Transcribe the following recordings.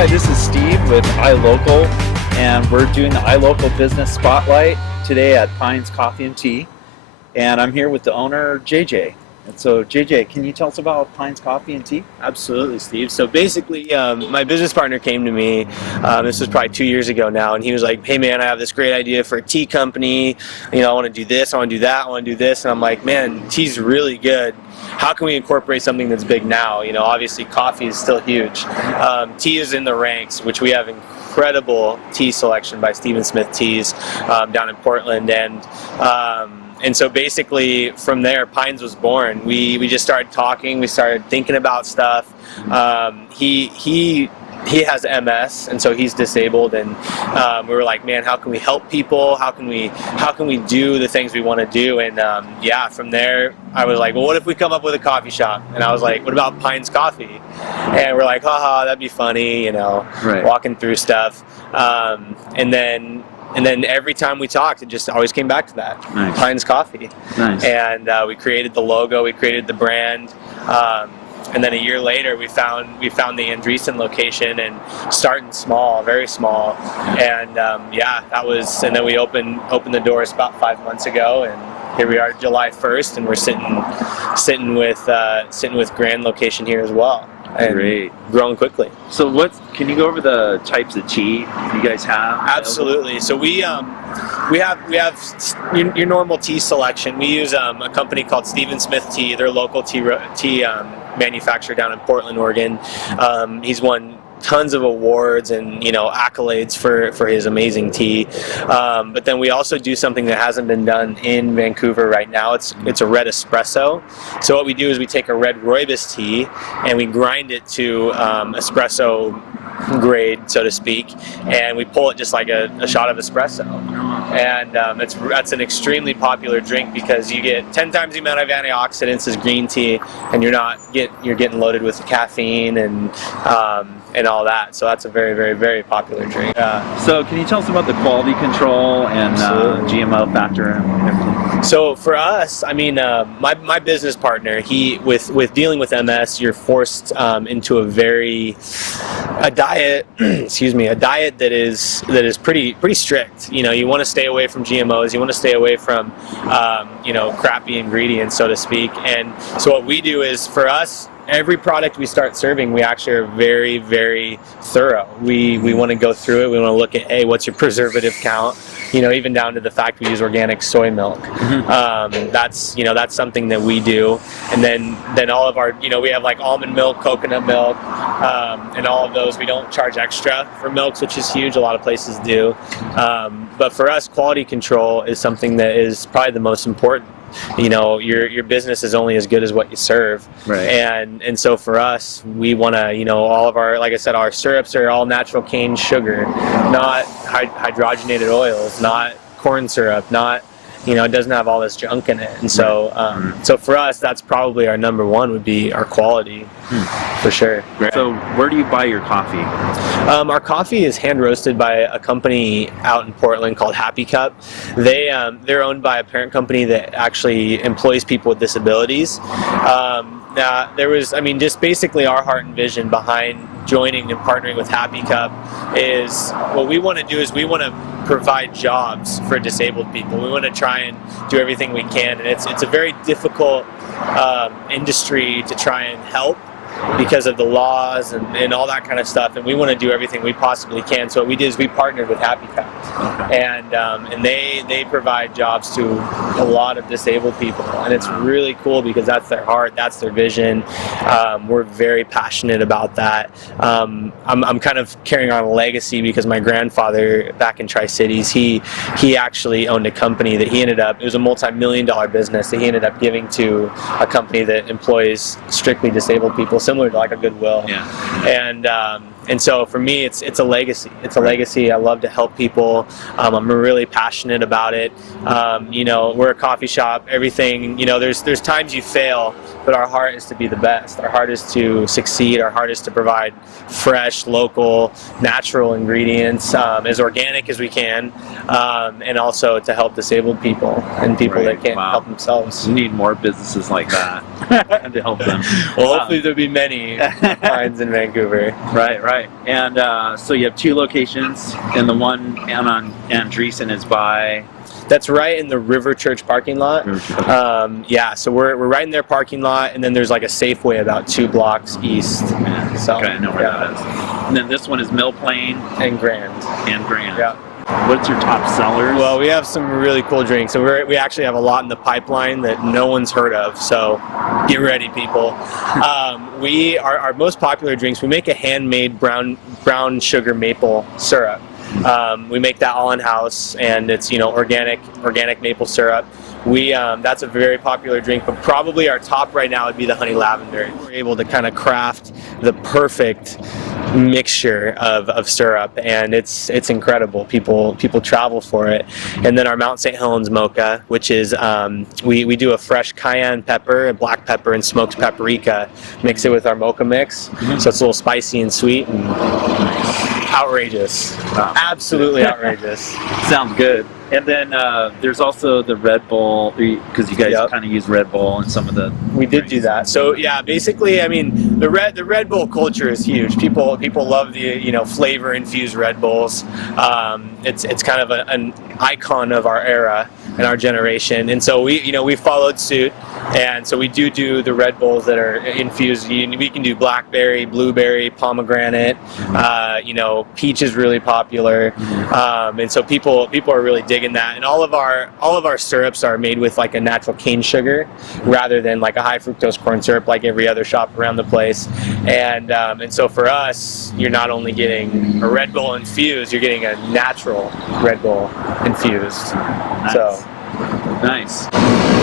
Hi, this is Steve with iLocal, and we're doing the iLocal Business Spotlight today at Pines Coffee and Tea. And I'm here with the owner, JJ. And so, JJ, can you tell us about Pines Coffee and Tea? Absolutely, Steve. So basically, my business partner came to me, this was probably 2 years ago now, and he was like, hey man, I have this great idea for a tea company. You know, I want to do this, I want to do that, I want to do this. And I'm like, man, tea's really good. How can we incorporate something that's big now? You know, obviously coffee is still huge. Tea is in the ranks, which we have incredible tea selection by Stephen Smith Teas down in Portland. And so basically from there, Pines was born. We just started talking, we started thinking about stuff. He has MS, and so he's disabled, and we were like, man, how can we help people? How can we do the things we want to do? And yeah, from there, I was like, well, what if we come up with a coffee shop? And I was like, what about Pines Coffee? And we're like, haha, that'd be funny, you know, right. Walking through stuff. And then every time we talked, it just always came back to that. Nice. Pines Coffee. Nice. And we created the logo, we created the brand. And then a year later, we found the Andreessen location, and starting small, very small. And yeah, that was. And then we opened the doors about 5 months ago, and here we are, July 1st, and we're sitting with grand location here as well. And great, growing quickly. So can you go over the types of tea you guys have? Absolutely. So we have your normal tea selection. We use a company called Stephen Smith Tea. They're a local tea manufacturer down in Portland, Oregon. He's won tons of awards and, you know, accolades for his amazing tea. But then we also do something that hasn't been done in Vancouver right now. It's a red espresso. So what we do is we take a red rooibos tea and we grind it to espresso grade, so to speak, and we pull it just like a shot of espresso. And that's an extremely popular drink because you get 10 times the amount of antioxidants as green tea, and you're getting loaded with the caffeine and all that. So that's a very, very, very popular drink. So can you tell us about the quality control and GMO factor and everything? So for us, I mean, my business partner, with dealing with MS, you're forced into a diet that is pretty strict. You know, you want to stay away from GMOs, you want to stay away from you know, crappy ingredients, so to speak. And so what we do is, for us, every product we start serving, we actually are very, very thorough. We want to go through it. We want to look at, hey, what's your preservative count? You know, even down to the fact we use organic soy milk. That's something that we do. And then all of our, you know, we have like almond milk, coconut milk, and all of those. We don't charge extra for milks, which is huge. A lot of places do. But for us, quality control is something that is probably the most important. You know, your business is only as good as what you serve. Right. And so for us, we want to, you know, all of our, like I said, our syrups are all natural cane sugar, not hydrogenated oils, not corn syrup, not, you know, it doesn't have all this junk in it. And so so for us, that's probably our number one, would be our quality. For sure. Right. So where do you buy your coffee? Our coffee is hand roasted by a company out in Portland called Happy Cup. They're owned by a parent company that actually employs people with disabilities. Now, there was, I mean, just basically our heart and vision behind joining and partnering with Happy Cup is, what we want to do is we want to provide jobs for disabled people. We want to try and do everything we can, and it's a very difficult industry to try and help because of the laws and all that kind of stuff, and we want to do everything we possibly can. So what we did is we partnered with Happy Cup, and they provide jobs to a lot of disabled people, and it's really cool because that's their heart, that's their vision. We're very passionate about that. I'm kind of carrying on a legacy because my grandfather back in Tri-Cities, he actually owned a company that it was a multi-million-dollar business that he ended up giving to a company that employs strictly disabled people, similar to like a Goodwill. Yeah. And so for me, it's a legacy. It's a legacy. I love to help people. I'm really passionate about it. You know, we're a coffee shop. Everything, you know, there's times you fail, but our heart is to be the best. Our heart is to succeed. Our heart is to provide fresh, local, natural ingredients, as organic as we can, and also to help disabled people and people that can't help themselves. We need more businesses like that to help them. Well, hopefully there'll be many Pines in Vancouver. Right. Right. And so you have 2 locations, and the one down on Andreessen is by. That's right in the River Church parking lot. Yeah, so we're right in their parking lot, and then there's like a Safeway about 2 blocks east. So Okay, I know where that is. And then this one is Mill Plain and Grand. Yeah. What's your top sellers? Well, we have some really cool drinks. So we actually have a lot in the pipeline that no one's heard of. So get ready, people. Our most popular drinks, we make a handmade brown sugar maple syrup. We make that all in house, and it's organic maple syrup. That's a very popular drink, but probably our top right now would be the honey lavender. We're able to kind of craft the perfect mixture of syrup, and it's incredible. People travel for it. And then our Mount St. Helens mocha, which is we do a fresh cayenne pepper, a black pepper, and smoked paprika, mix it with our mocha mix, so it's a little spicy and sweet and outrageous. Wow. Absolutely outrageous. Sounds good. And then there's also the Red Bull, because you guys kind of use Red Bull in some of the. We did do that. So yeah, basically, I mean, the Red Bull culture is huge. People love the flavor infused Red Bulls. It's kind of an icon of our era and our generation, and so we followed suit, and so we do the Red Bulls that are infused. We can do blackberry, blueberry, pomegranate. Peach is really popular, and so people are really digging that. And all of our syrups are made with like a natural cane sugar rather than like a high fructose corn syrup like every other shop around the place. And so for us, you're not only getting a Red Bull infused, you're getting a natural Red Bull infused. Nice. So nice.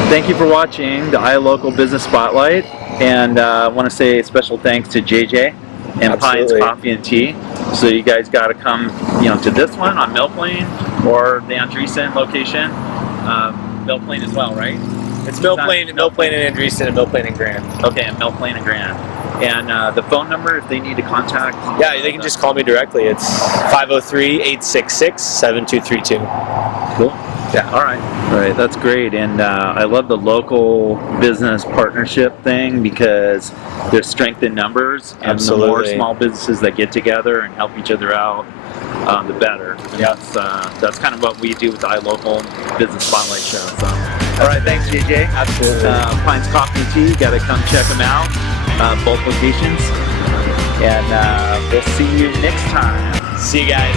Thank you for watching the iLocal Business Spotlight, and I want to say special thanks to JJ and Pines Coffee and Tea. So you guys got to come, to this one on Mill Plain or the Andreessen location. Mill Plain as well, right? It's Mill Plain and Andreessen, and Mill Plain and Grand. Okay, and Mill Plain and Grand. And the phone number, if they need to contact. Yeah, they can just call me directly. It's 503-866-7232. Cool. Yeah. All right. That's great. And I love the local business partnership thing, because there's strength in numbers, and Absolutely. the more small businesses that get together and help each other out, the better. And that's kind of what we do with the iLocal Business Spotlight Show. So, all right. Thanks, JJ. Absolutely. Pines Coffee and Tea. Got to come check them out. Both locations. And we'll see you next time. See you guys.